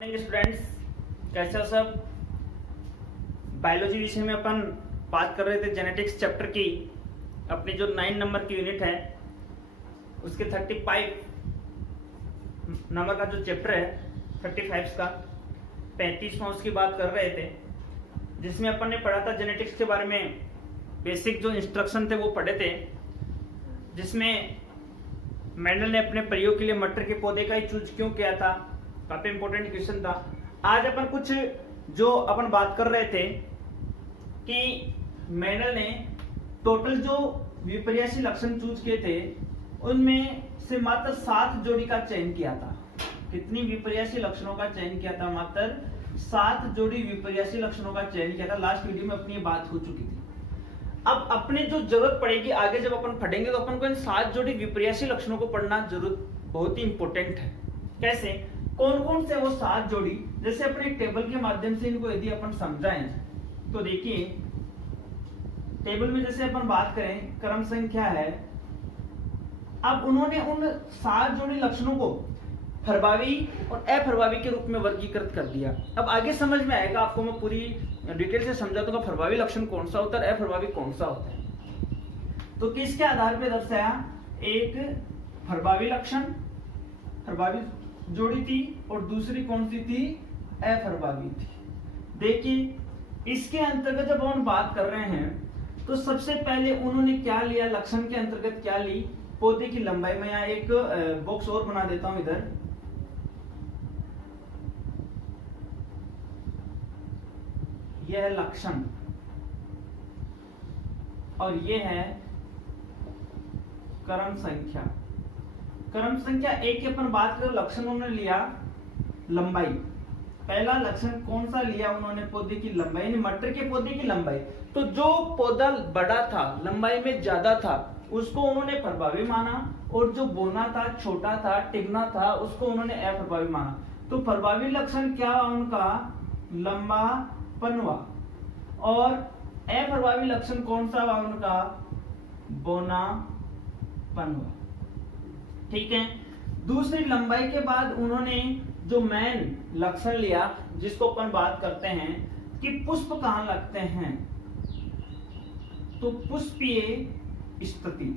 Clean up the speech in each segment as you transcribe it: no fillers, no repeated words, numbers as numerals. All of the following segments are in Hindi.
स्टूडेंट्स, कैसे हो सब। बायोलॉजी विषय में अपन बात कर रहे थे जेनेटिक्स चैप्टर की। अपनी जो 9 नंबर की यूनिट है उसके 35 नंबर का जो चैप्टर है 35 का 35वां उसकी बात कर रहे थे, जिसमें अपन ने पढ़ा था जेनेटिक्स के बारे में। बेसिक जो इंस्ट्रक्शन थे वो पढ़े थे, जिसमें मेंडल ने अपने प्रयोग के लिए मटर के पौधे का ही चूज क्यों किया था। काफी इंपॉर्टेंट क्वेश्चन था। आज अपन कुछ जो अपन बात कर रहे थे कि मेंडल ने टोटल जो विपर्यासी लक्षण चूज किए थे उनमें से मात्र 7 जोड़ी का चयन किया था। कितनी विपर्यासी लक्षणों का चयन किया था? मात्र 7 जोड़ी विपर्यासी लक्षणों का चयन किया था। लास्ट वीडियो में अपनी बात हो चुकी थी। अब अपने जो जरूरत पड़ेगी आगे जब अपन पढ़ेंगे तो अपन को इन 7 जोड़ी विपर्यासी लक्षणों को पढ़ना जरूरत बहुत ही इंपॉर्टेंट है। कैसे, कौन कौन से वो 7 जोड़ी, जैसे अपने एक टेबल के माध्यम से इनको यदि अपन समझाएं तो देखिए टेबल में जैसे अपन बात करें क्रम संख्या है। अब उन्होंने उन 7 जोड़ी लक्षणों को प्रभावी और अप्रभावी के रूप में वर्गीकृत कर दिया। अब आगे समझ में आएगा, आपको मैं पूरी डिटेल से समझा दूंगा प्रभावी लक्षण कौन सा होता है, अप्रभावी कौन सा होता है। तो किसके आधार पर दर्शाया? एक प्रभावी लक्षण, प्रभावी जोड़ी थी, और दूसरी कौन सी थी? अप्रभावी थी। देखिए इसके अंतर्गत जब हम बात कर रहे हैं तो सबसे पहले उन्होंने क्या लिया? लक्षण के अंतर्गत क्या ली? पौधे की लंबाई। मैं यहाँ एक बॉक्स और बना देता हूं इधर। यह है लक्षण और यह है क्रम संख्या। क्रम संख्या एक की अपन बात करें, लक्षण उन्होंने लिया लंबाई। पहला लक्षण कौन सा लिया उन्होंने? पौधे की लंबाई, यानी मटर के पौधे की लंबाई। तो जो पौधा बड़ा था, लंबाई में ज्यादा था, उसको उन्होंने प्रभावी माना, और जो बोना था, छोटा था, टिकना था, उसको उन्होंने अप्रभावी माना। तो प्रभावी लक्षण क्या हुआ उनका? लंबा पनवा। और अप्रभावी लक्षण कौन सा हुआ उनका? बोना पनवा। ठीक है। दूसरी लंबाई के बाद उन्होंने जो मेन लक्षण लिया, जिसको अपन बात करते हैं कि पुष्प कहां लगते हैं, तो पुष्पीय स्थिति।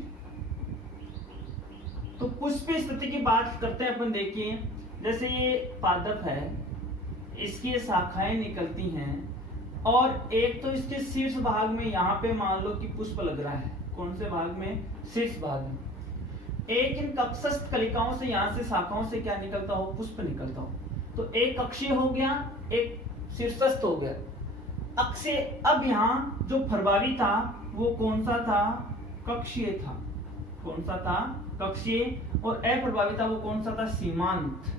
तो पुष्पीय स्थिति की बात करते हैं अपन। देखिए जैसे ये पादप है, इसकी शाखाएं निकलती हैं, और एक तो इसके शीर्ष भाग में यहां पे मान लो कि पुष्प लग रहा है। कौन से भाग में? शीर्ष भाग में। एक इन कक्षस्थ कलिकाओं से, यहां से शाखाओं से क्या निकलता हो? पुष्प निकलता हो। तो एक कक्षीय हो गया, एक शीर्षस्थ हो गया। अक्षीय। अब यहां जो प्रभावी था वो कौन सा था? कक्षीय था। कौन सा था? कक्षीय। और अप्रभावी था वो कौन सा था? सीमांत।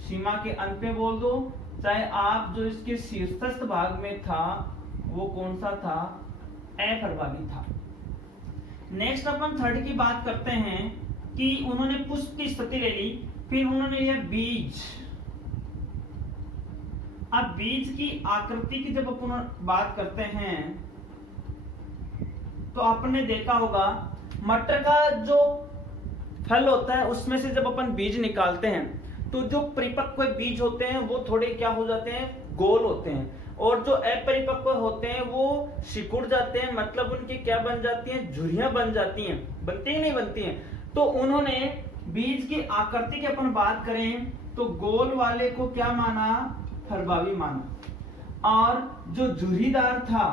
सीमा के अंत में बोल दो, चाहे आप जो इसके शीर्षस्थ भाग में था वो कौन सा था? अप्रभावी था। नेक्स्ट अपन थर्ड की बात करते हैं कि उन्होंने पुष्प की स्थिति ले ली, फिर उन्होंने लिया बीज। अब बीज की आकृति की जब अपन बात करते हैं तो आपने देखा होगा मटर का जो फल होता है उसमें से जब अपन बीज निकालते हैं तो जो परिपक्व बीज होते हैं वो थोड़े क्या हो जाते हैं? गोल होते हैं, और जो अपरिपक्व होते हैं वो सिकुड़ जाते हैं। मतलब उनकी क्या बन जाती हैं? झुर्रियां बन जाती हैं। बनती ही नहीं बनती हैं। तो उन्होंने बीज की आकृति की अपन बात करें तो गोल वाले को क्या माना? प्रभावी माना। और जो झुर्रीदार था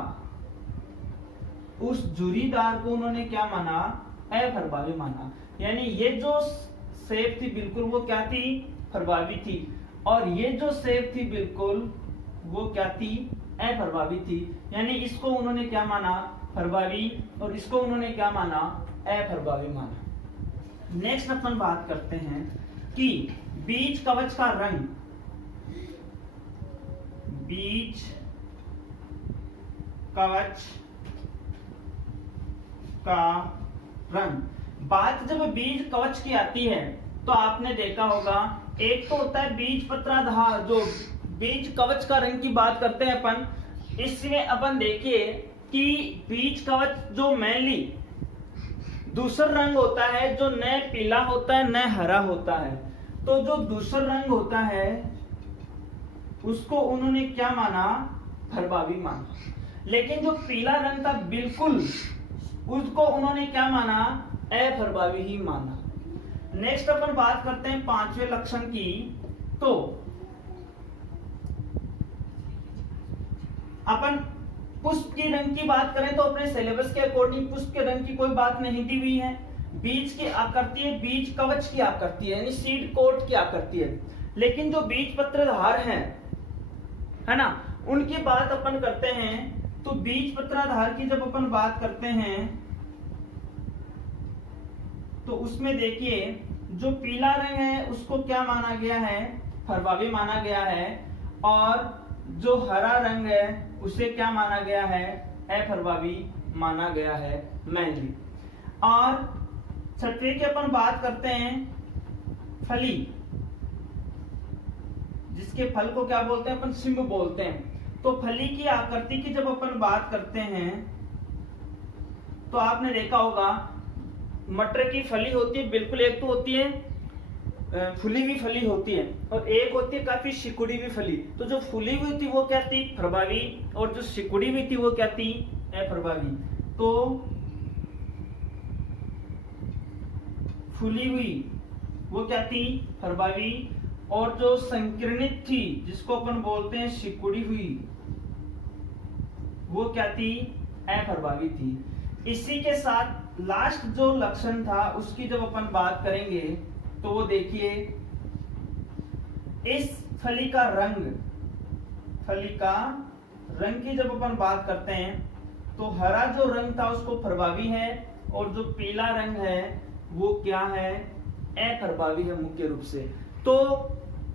उस झुर्रीदार को उन्होंने क्या माना? अप्रभावी माना। यानी ये जो शेप थी बिल्कुल वो क्या थी? प्रभावी थी। और ये जो शेप थी बिल्कुल वो क्या थी? अप्रभावी थी। यानी इसको उन्होंने क्या माना? प्रभावी। और इसको उन्होंने क्या माना? अप्रभावी माना। नेक्स्ट अपन बात करते हैं कि बीज कवच का रंग। बीज कवच का रंग। बात जब बीज कवच की आती है तो आपने देखा होगा एक तो होता है बीज पत्राधार। जो बीज कवच का रंग की बात करते हैं अपन, इसमें अपन देखिए कि बीज कवच जो मैनली दूसरा रंग होता है जो न पीला होता है न हरा होता है। तो जो दूसरा रंग होता है उसको उन्होंने क्या माना, प्रभावी माना, लेकिन जो पीला रंग था बिल्कुल उसको उन्होंने क्या माना, अप्रभावी ही माना। नेक्स्ट अपन बात करते हैं पांचवें लक्षण की। तो अपन पुष्प की रंग की बात करें तो अपने सिलेबस के अकॉर्डिंग पुष्प के रंग की कोई बात नहीं दी हुई है। बीज की आकृति है, बीज कवच की आकृति है, यानी सीड कोट की आकृति है। लेकिन जो बीज पत्रधार है ना, उनकी बात अपन करते हैं तो बीज पत्राधार की जब अपन बात करते हैं तो उसमें देखिए जो पीला रंग है उसको क्या माना गया है, प्रभावी माना गया है, और जो हरा रंग है उसे क्या माना गया है, अप्रभावी माना गया है मेनली। और छठवीं की अपन बात करते हैं फली, जिसके फल को क्या बोलते हैं अपन, सिंब बोलते हैं। तो फली की आकृति की जब अपन बात करते हैं तो आपने देखा होगा मटर की फली होती है, बिल्कुल एक तो होती है फुली हुई फली होती है और एक होती है काफी सिकुड़ी हुई फली। तो जो फुली हुई थी वो क्या थी, प्रभावी, और जो सिकुड़ी हुई थी वो क्या थी, अप्रभावी। तो फुली हुई वो क्या थी, प्रभावी, और जो संकीर्णित थी जिसको अपन बोलते हैं सिकुड़ी हुई वो क्या थी, अप्रभावी थी। इसी के साथ लास्ट जो लक्षण था उसकी जब अपन बात करेंगे तो वो देखिए इस फली का रंग, फली का रंग की जब अपन बात करते हैं तो हरा जो रंग था उसको प्रभावी है और जो पीला रंग है वो क्या है, अप्रभावी है मुख्य रूप से। तो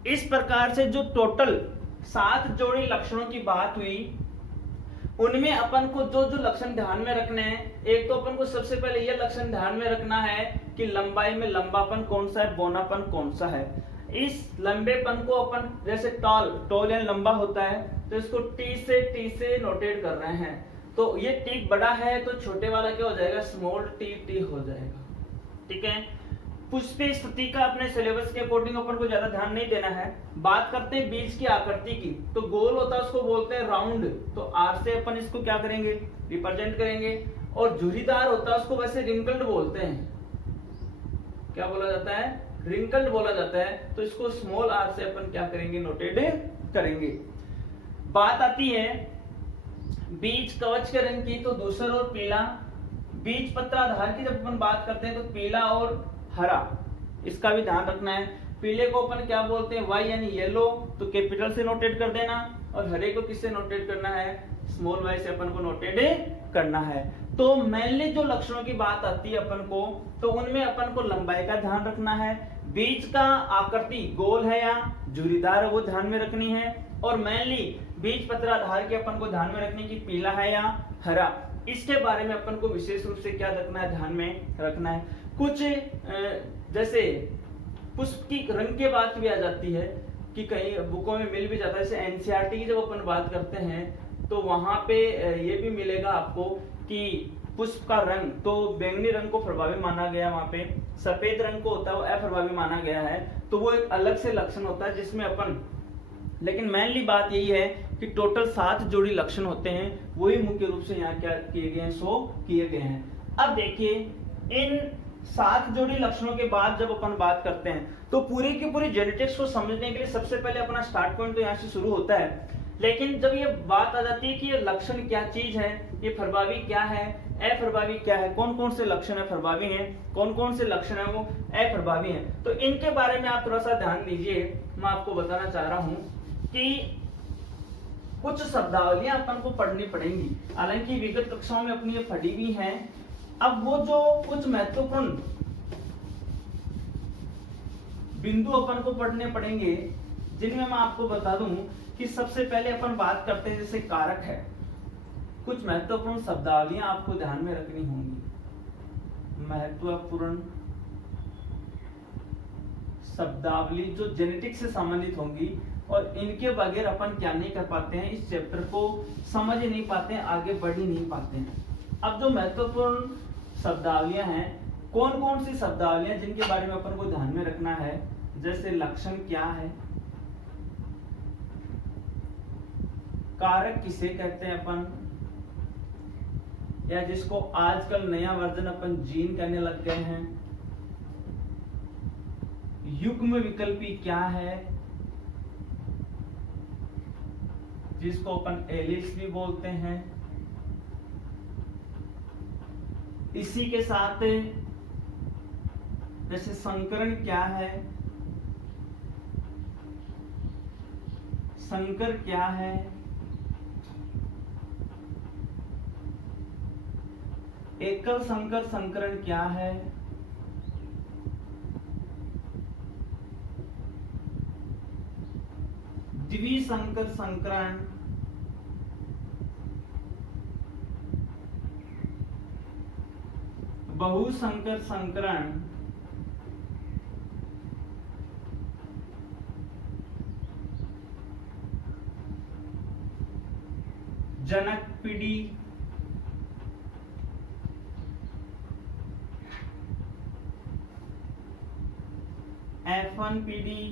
इस प्रकार से जो टोटल 7 जोड़ी लक्षणों की बात हुई उनमें अपन को जो जो लक्षण ध्यान में रखने हैं, एक तो अपन को सबसे पहले यह लक्षण ध्यान में रखना है कि लंबाई में लंबापन कौन सा है, बौनापन कौन सा है। इस लंबेपन को अपन जैसे टॉल या लंबा होता है तो इसको टी से नोटेट कर रहे हैं। तो ये टी बड़ा है तो छोटे वाला क्या हो जाएगा, स्मॉल टी हो जाएगा, ठीक है। पुष्प स्थिति का अपने सिलेबस के अकॉर्डिंग अपन को ज्यादा ध्यान नहीं देना है। बात करते हैं बीज की आकृति की, तो गोल होता है उसको बोलते हैं राउंड, तो आर से अपन इसको क्या करेंगे, रिप्रेजेंट करेंगे। और झुर्रीदार होता है उसको वैसे रिंकल्ड बोलते हैं, क्या बोला जाता है, रिंकल्ड बोला जाता है। तो इसको स्मॉल आर से अपन क्या करेंगे, नोटेड करेंगे। बात आती है बीज कवच के रंग की, तो धूसर और पीला। बीज पत्राधार की जब अपन बात करते हैं तो पीला और हरा, इसका भी ध्यान रखना है। पीले को अपन क्या बोलते हैं, वाई यानी येलो, तो कैपिटल से नोटेट कर देना, और हरे को किससे नोटेट करना है, स्मॉल वाई से अपन को नोटेट करना है। तो मेनली जो लक्षणों की बात आती है अपन को, तो उनमें अपन को लंबाई का ध्यान रखना है, बीज का आकृति गोल है या झुर्रीदार है वो ध्यान में रखनी है, और मेनली बीज पत्राधार की अपन को ध्यान में रखनी की पीला है या हरा, इसके बारे में अपन को विशेष रूप से क्या रखना है, ध्यान में रखना है। कुछ जैसे पुष्प की रंग के बात भी आ जाती है कि कई बुकों में मिल भी जाता है, जैसे एनसीईआरटी की जब अपन बात करते हैं तो वहां पे ये भी मिलेगा आपको कि पुष्प का रंग, तो बैंगनी रंग को प्रभावी माना गया, वहां पे सफेद रंग को होता है वो अप्रभावी माना गया है। तो वो एक अलग से लक्षण होता है जिसमें अपन, लेकिन मेनली बात यही है कि टोटल 7 जोड़ी लक्षण होते हैं, वही मुख्य रूप से यहाँ क्या किए गए हैं, शो किए गए हैं। अब देखिए इन 7 जोड़ी लक्षणों के बाद जब अपन बात करते हैं तो पूरी की पूरी जेनेटिक्स को समझने के लिए सबसे पहले अपना स्टार्ट पॉइंट तो यहाँ से शुरू होता है। लेकिन जब ये बात आ जाती है कि ये लक्षण क्या चीज है, ये प्रभावी क्या है, अप्रभावी क्या है, कौन कौन से लक्षण है प्रभावी हैं, कौन कौन से लक्षण है वो अप्रभावी हैं, तो इनके बारे में आप थोड़ा सा ध्यान दीजिए। मैं आपको बताना चाह रहा हूँ कि कुछ शब्दावलियां अपन को पढ़नी पड़ेंगी, हालांकि विगत कक्षाओं में अपनी ये पढ़ी भी हैं। अब वो जो कुछ महत्वपूर्ण बिंदु अपन को पढ़ने पड़ेंगे, जिनमें मैं आपको बता दूं कि सबसे पहले अपन बात करते हैं जैसे कारक है, कुछ महत्वपूर्ण शब्दावलियां आपको ध्यान में रखनी होंगी। महत्वपूर्ण शब्दावली जो जेनेटिक्स से संबंधित होंगी, और इनके बगैर अपन क्या नहीं कर पाते हैं, इस चैप्टर को समझ ही नहीं पाते हैं, आगे बढ़ ही नहीं पाते हैं। अब जो महत्वपूर्ण शब्दावलियां हैं, कौन कौन सी शब्दावलियां जिनके बारे में अपन को ध्यान में रखना है, जैसे लक्षण क्या है, कारक किसे कहते हैं अपन, या जिसको आजकल नया वर्जन अपन जीन कहने लग गए हैं, युग्म विकल्पी क्या है जिसको अपन एलिस भी बोलते हैं। इसी के साथ जैसे संकरण क्या है, संकर क्या है, एकल संकर संकरण क्या है, द्विसंकर संकरण, बहुसंकर संकरण, जनक पीढ़ी, F1 पीढ़ी,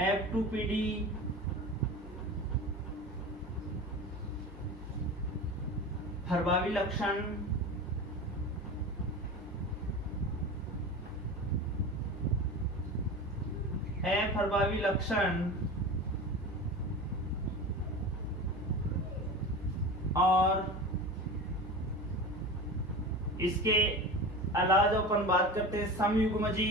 F2 पीढ़ी, प्रभावी लक्षण, अप्रभावी लक्षण और इसके अलावा जो अपन बात करते हैं समयुग्मजी,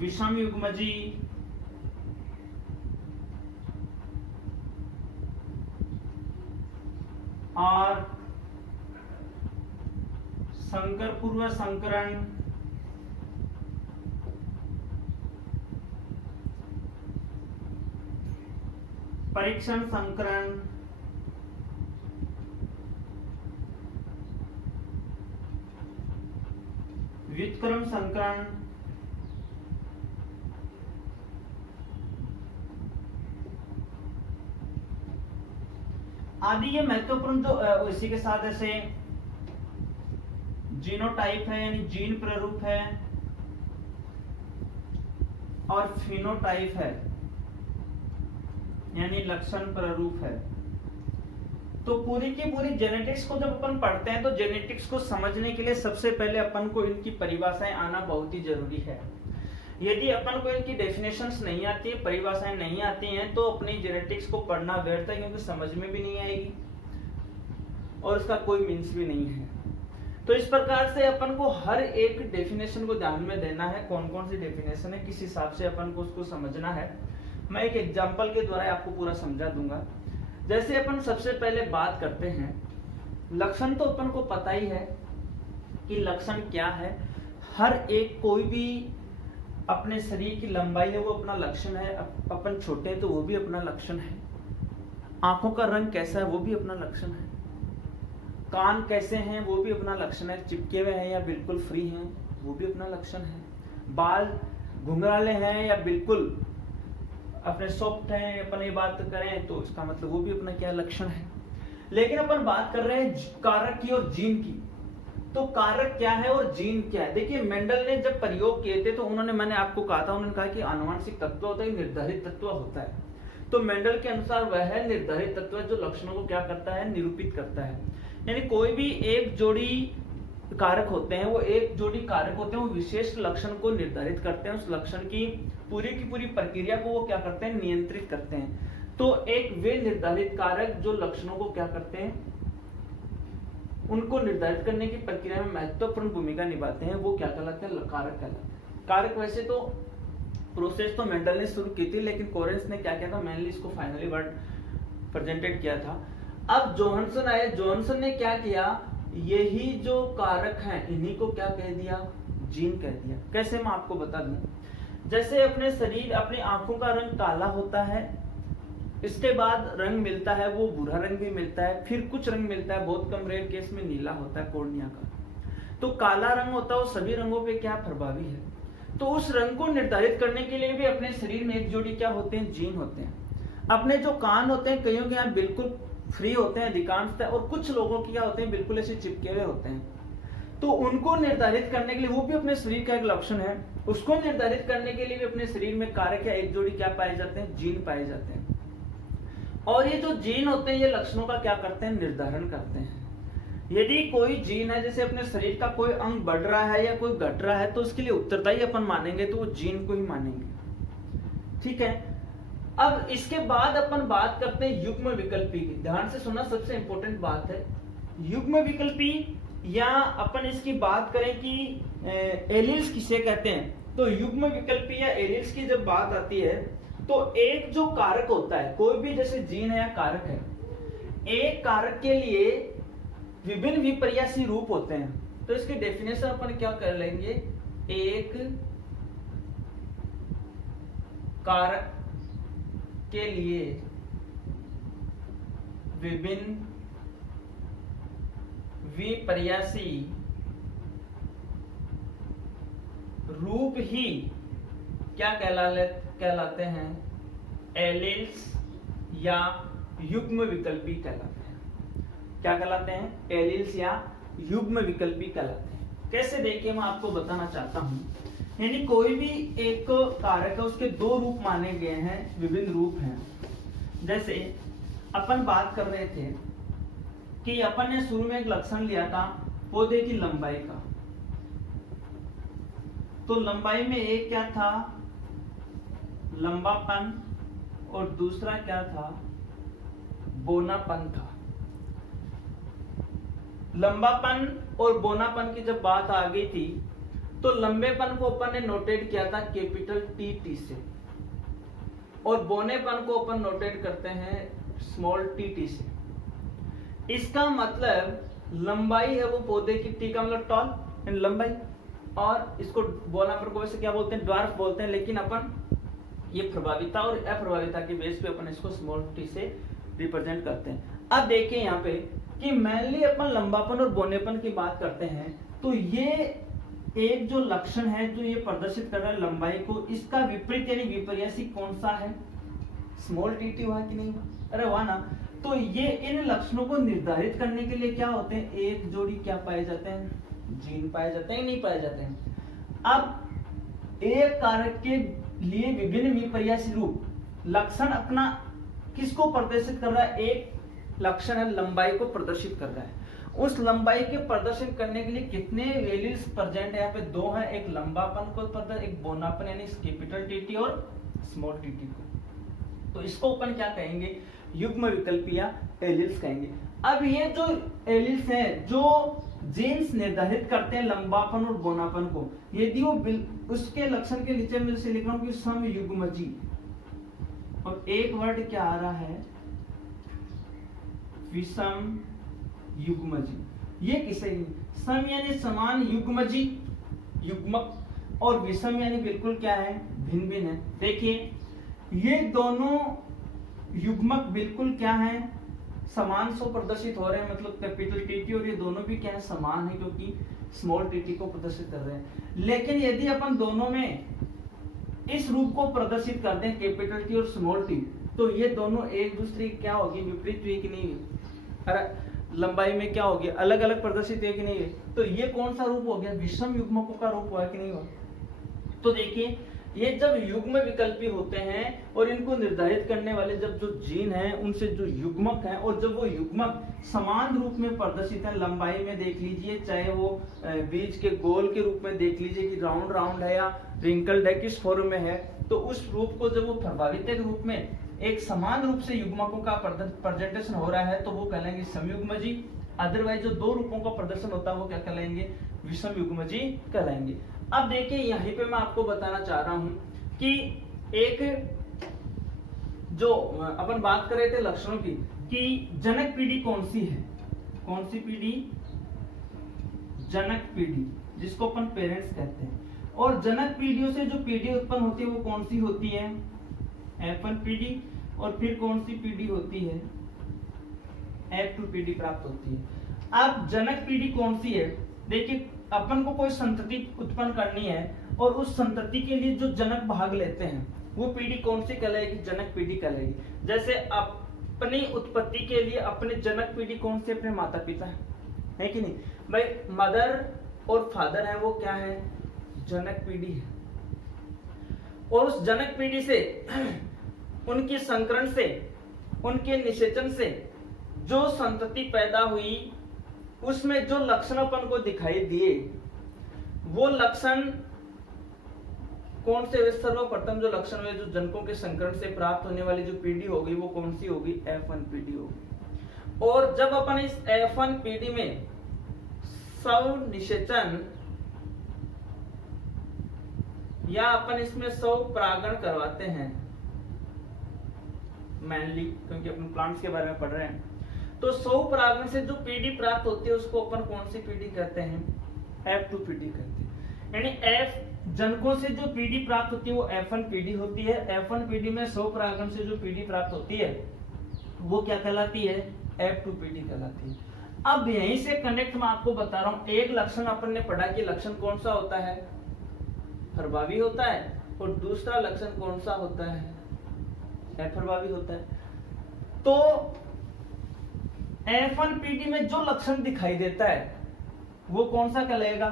विषमयुग्मजी, और संकर पूर्व संकरण, परीक्षण संकरण, व्युत्क्रम संकरण, आदि ये महत्वपूर्ण जो इसी के साथ ऐसे जीनोटाइप है यानी जीन प्ररूप है और फिनोटाइप है यानी लक्षण प्ररूप है। तो पूरी की पूरी जेनेटिक्स को जब अपन पढ़ते हैं तो जेनेटिक्स को समझने के लिए सबसे पहले अपन को इनकी परिभाषाएं आना बहुत ही जरूरी है। यदि अपन को इनकी डेफिनेशंस नहीं आती है, परिभाषाएं नहीं आती हैं, तो अपनी जेनेटिक्स को पढ़ना व्यर्थ है, क्योंकि समझ में भी नहीं आएगी और उसका कोई मीन्स भी नहीं है। तो इस प्रकार से अपन को हर एक डेफिनेशन को ध्यान में देना है, कौन कौन सी डेफिनेशन है, किस हिसाब से अपन को उसको समझना है। मैं एक एग्जांपल के द्वारा आपको पूरा समझा दूंगा। जैसे अपन सबसे पहले बात करते हैं लक्षण, तो अपन को पता ही है कि लक्षण क्या है। हर एक कोई भी अपने शरीर की लंबाई है वो अपना लक्षण है, अपन छोटे हैं तो वो भी अपना लक्षण है, आंखों का रंग कैसा है वो भी अपना लक्षण है, कान कैसे हैं वो भी अपना लक्षण है, चिपके हुए हैं या बिल्कुल फ्री हैं वो भी अपना लक्षण है, बाल घुंघराले हैं या बिल्कुल अपने सॉफ्ट हैं, अपन ये बात करें तो इसका मतलब वो भी अपना क्या लक्षण है। लेकिन अपन बात कर रहे हैं कारक की और जीन की। तो कारक क्या है और जीन क्या है। देखिए मेंडल ने जब प्रयोग किए थे तो उन्होंने, मैंने आपको कहा था, उन्होंने कहा कि आनुवांशिक तत्व होता है, निर्धारित तत्व होता है। तो मेंडल के अनुसार वह निर्धारित तत्व जो लक्षणों को क्या करता है, निरूपित करता है। यानी कोई भी एक जोड़ी कारक होते हैं, वो एक जोड़ी कारक होते हैं, वो विशेष लक्षण को निर्धारित करते हैं, उस लक्षण की पूरी प्रक्रिया को वो क्या करते हैं, नियंत्रित करते हैं। तो एक वे निर्धारित कारक जो लक्षणों को क्या करते हैं, उनको निर्धारित करने की प्रक्रिया में महत्वपूर्ण भूमिका निभाते हैं, वो क्या कहलाते हैं, कारक कहलाते हैं। कारक वैसे तो प्रोसेस तो मेंडल ने शुरू की थी, लेकिन कोरेंस ने क्या किया था, मेनली इसको फाइनली वर्ड प्रेजेंटेड किया था। अब जोहानसन आए, जोहानसन ने क्या किया, यही जो कारक हैं इन्हीं को क्या कह दिया, जीन कह दिया। कैसे मैं आपको बता दूं, जैसे अपने शरीर, अपनी आंखों का रंग काला होता है, इसके बाद रंग मिलता है वो भूरा रंग भी मिलता है, फिर कुछ रंग मिलता है, बहुत कम रेयर केस में नीला होता है कॉर्निया का। तो काला रंग होता है वो सभी रंगों पे क्या प्रभावी है। तो उस रंग को निर्धारित करने के लिए भी अपने शरीर में एक जोड़ी क्या होते हैं, जीन होते हैं। अपने जो कान होते हैं कईयों के यहाँ बिल्कुल फ्री होते हैं अधिकांशतः, और कुछ लोगों के क्या होते हैं बिल्कुल ऐसे चिपके हुए होते हैं। तो उनको निर्धारित करने के लिए, वो भी अपने शरीर का एक लक्षण है, उसको निर्धारित करने के लिए भी अपने शरीर में कारक या एक जोड़ी क्या पाए जाते हैं, जीन पाए जाते हैं। और ये जो जीन होते हैं ये लक्षणों का क्या करते हैं, निर्धारण करते हैं। यदि कोई जीन है, जैसे अपने शरीर का कोई अंग बढ़ रहा है या कोई घट रहा है, तो उसके लिए उत्तरदायी अपन मानेंगे तो वो जीन को ही मानेंगे। ठीक है, अब इसके बाद अपन बात करते हैं युग्म विकल्पी की। ध्यान से सुनना, सबसे इंपॉर्टेंट बात है युग्म विकल्पी, या अपन इसकी बात करें कि एलील्स किसे कहते हैं। तो युग्म विकल्पी या एलील्स की जब बात आती है तो एक जो कारक होता है, कोई भी जैसे जीन है या कारक है, एक कारक के लिए विभिन्न विपर्यासी रूप होते हैं। तो इसकी डेफिनेशन अपन क्या कर लेंगे, एक कारक के लिए विभिन्न विपर्यासी रूप ही क्या कहलाते हैं, एलील्स या युग्म विकल्पी कहलाते हैं। क्या कहलाते हैं, एलील्स या युग्म विकल्पी कहलाते हैं। कैसे, देखिए मैं आपको बताना चाहता हूं। यानी कोई भी एक कारक है, उसके दो रूप माने गए हैं, विभिन्न रूप हैं। जैसे अपन बात कर रहे थे कि अपन ने शुरू में एक लक्षण लिया था पौधे की लंबाई का। तो लंबाई में एक क्या था, लंबापन, और दूसरा क्या था, बोनापन था। लंबापन और बोनापन की जब बात आ गई थी तो लंबेपन को अपन ने नोटेट किया था कैपिटल टी से, और बोनेपन को अपन नोटेट करते हैं स्मॉल टी से। इसका मतलब लंबाई है वो पौधे की, टी का मतलब टॉल लंबाई, और इसको बोनापन को वैसे क्या बोलते हैं, ड्वार्फ बोलते हैं, लेकिन अपन ये प्रभाविता और अप्रभाविता के बेस पे अपन इसको स्मॉल टी से रिप्रेजेंट करते हैं। अब देखिए यहाँ पे कि मेनली अपन लंबापन और बोनेपन की बात करते हैं, तो ये एक जो लक्षण है जो ये प्रदर्शित कर रहा है लंबाई को, इसका विपरीत यानी विपर्यासी कौन सा है, स्मॉल टी हुआ कि नहीं हुआ, अरे वाह ना। तो ये इन लक्षणों को निर्धारित करने के लिए क्या होते हैं, एक जोड़ी क्या पाए जाते हैं, जीन पाए जाते हैं, नहीं पाए जाते हैं। अब एक कारक के लिए विभिन्न विपर्यासी रूप लक्षण अपना किसको प्रदर्शित कर रहा है, एक लक्षण है लंबाई को प्रदर्शित कर रहा है। उस लंबाई के प्रदर्शन करने के लिए कितने एलील्स प्रेजेंट है, यहाँ पे दो हैं, एक लंबापन को प्रदर्शित, एक बोनापन यानी कैपिटल टी और स्मॉल टी को। तो इसको अपन क्या कहेंगे, युग्म विकल्पी या एलील्स कहेंगे। अब ये जो एलील्स हैं जो जीन्स निर्धारित करते हैं लंबापन और बोनापन को, यदि वो उसके लक्षण के नीचे में से लिख रहा हूं कि समयुग्मजी, और एक वर्ड क्या आ रहा है, विषम युग्मजी। ये किसे, सम यानी समान, युग्मजी युग्मक, और विषम यानी बिल्कुल क्या है, भिन्न भिन्न है। देखिए ये दोनों युग्मक बिल्कुल क्या है, समान सो प्रदर्शित हो रहे हैं, मतलब कैपिटल टी, और ये दोनों भी क्या है, समान है, क्योंकि स्मॉल टी को प्रदर्शित कर रहे हैं। लेकिन यदि अपन दोनों में इस रूप को प्रदर्शित करते हैं कैपिटल टी और स्मॉल टी, तो ये दोनों एक दूसरे की क्या होगी, विपरीत हुई कि नहीं हुई, अरे लंबाई में क्या हो गया, अलग अलग प्रदर्शित है कि नहीं है। तो ये कौन सा रूप हो गया, विषम युग्मकों का रूप हुआ कि नहीं हुआ। तो देखिए ये जब युग्म विकल्पी होते हैं और इनको निर्धारित करने वाले जब जो जीन हैं उनसे जो युग्मक हैं, और जब वो युग्मक समान रूप में प्रदर्शित है, लंबाई में देख लीजिए, चाहे वो बीज के गोल के रूप में देख लीजिए कि राउंड राउंड है या रिंकल्ड है, किस फॉर्म में है, तो उस रूप को जब वो प्रभावित के रूप में एक समान रूप से युग्मकों का प्रेजेंटेशन हो रहा है तो वो कहलाएंगे समयुग्मजी। अदरवाइज जो दो रूपों का प्रदर्शन होता है वो क्या कहलाएंगे, विषम युग्मजी कहलाएंगे। अब देखिए यहीं पे मैं आपको बताना चाह रहा हूं कि एक जो अपन बात कर रहे थे लक्षणों की, कि जनक पीढ़ी कौन सी है, कौन सी पीढ़ी, जनक पीढ़ी, जिसको अपन पेरेंट्स कहते हैं। और जनक पीढ़ियों से जो पीढ़ी उत्पन्न होती है वो कौन सी होती है, F1 पीढ़ी, और फिर कौन सी पीढ़ी होती है, F2 पीढ़ी प्राप्त होती है। अब जनक पीढ़ी कौन सी है, देखिए अपन को कोई संतति उत्पन्न करनी है और उस संतति के लिए जो जनक भाग लेते हैं वो पीढ़ी कौन सी कहलाएगी? जनक पीढ़ी कहलाएगी। जैसे अपनी उत्पत्ति के लिए अपने जनक पीढ़ी कौन से? अपने माता पिता है कि नहीं भाई? मदर और फादर है वो क्या है? जनक पीढ़ी है। और उस जनक पीढ़ी से उनकी संकरण से, उनके निषेचन से जो संतति पैदा हुई, उसमें जो लक्षण अपन को दिखाई दिए, वो लक्षण कौन से हुए? सर्वप्रथम जो लक्षण हुए, जो जनकों के संकरण से प्राप्त होने वाली जो पीढ़ी होगी, वो कौन सी होगी? F1 पीढ़ी होगी। और जब अपन इस F1 पीढ़ी में स्व निषेचन या अपन इसमें स्व परागण करवाते हैं, मेनली क्योंकि अपन प्लांट्स के बारे में पढ़ रहे हैं, तो स्व परागण से जो पीढ़ी प्राप्त होती है उसको अपन कौन सी पीढ़ी कहते हैं? F2 पीढ़ी कहते हैं। यानी F जनकों से जो पीढ़ी प्राप्त होती है वो F1 पीढ़ी होती है। F1 पीढ़ी में स्व परागण से जो पीढ़ी प्राप्त होती है वो क्या कहलाती है? F2 पीढ़ी कहलाती है। अब यहीं से कनेक्ट मैं आपको बता रहा हूं, एक लक्षण अपन ने पढ़ा कि लक्षण कौन सा होता है? प्रभावी होता है। और दूसरा लक्षण कौन सा होता है? अप्रभावी होता है। तो F1 पीढ़ी में जो लक्षण दिखाई देता है वो कौन सा कहलाएगा?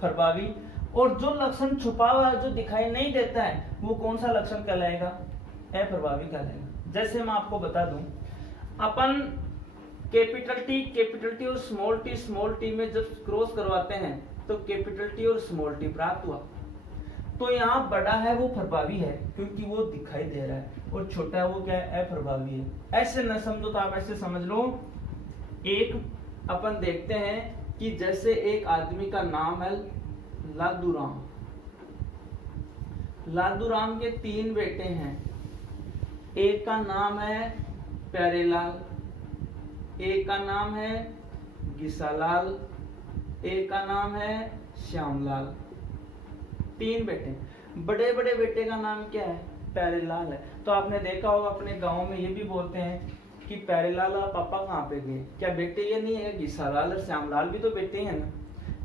प्रभावी। और जो लक्षण छुपा हुआ जो दिखाई नहीं देता है वो कौन सा लक्षण कहलाएगा? अप्रभावी कहलाएगा। जैसे मैं आपको बता दूं, अपन कैपिटल टी और स्मॉल टी में जब क्रॉस करवाते हैं तो कैपिटल टी और स्मॉल टी प्राप्त हुआ। तो यहाँ बड़ा है वो प्रभावी है क्योंकि वो दिखाई दे रहा है, और छोटा है वो क्या है? अप्रभावी है। ऐसे न समझो तो आप ऐसे समझ लो, एक अपन देखते हैं कि जैसे एक आदमी का नाम है लादूराम। लादूराम के 3 बेटे हैं। एक का नाम है प्यारेलाल, एक का नाम है गिसालाल, एक का नाम है श्यामलाल। 3 बेटे। बड़े बड़े बेटे का नाम क्या है? प्यारेलाल है। तो आपने देखा होगा अपने गांव में ये भी बोलते हैं कि प्यारेलाल और पापा कहाँ पे गए? क्या बेटे ये नहीं है? गिसालाल और श्यामलाल भी तो बेटे हैं ना।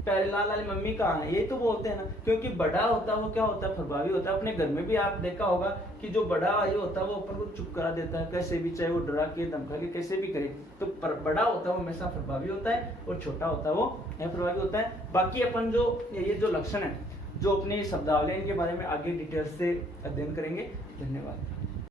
प्यारेलाल वाली मम्मी कहाँ है? ये तो बोलते हैं ना, क्योंकि बड़ा होता है वो क्या होता है? प्रभावी होता है। अपने घर में भी आप देखा होगा कि जो बड़ा ये होता है वो अपन को चुप करा देता है कैसे भी, चाहे वो डरा के धमका के कैसे भी करे। तो बड़ा होता है वो हमेशा प्रभावी होता है और छोटा होता है वो अप्रभावी होता है। बाकी अपन जो ये जो लक्षण है, जो अपने शब्दावली, इनके बारे में आगे डिटेल से अध्ययन करेंगे। धन्यवाद।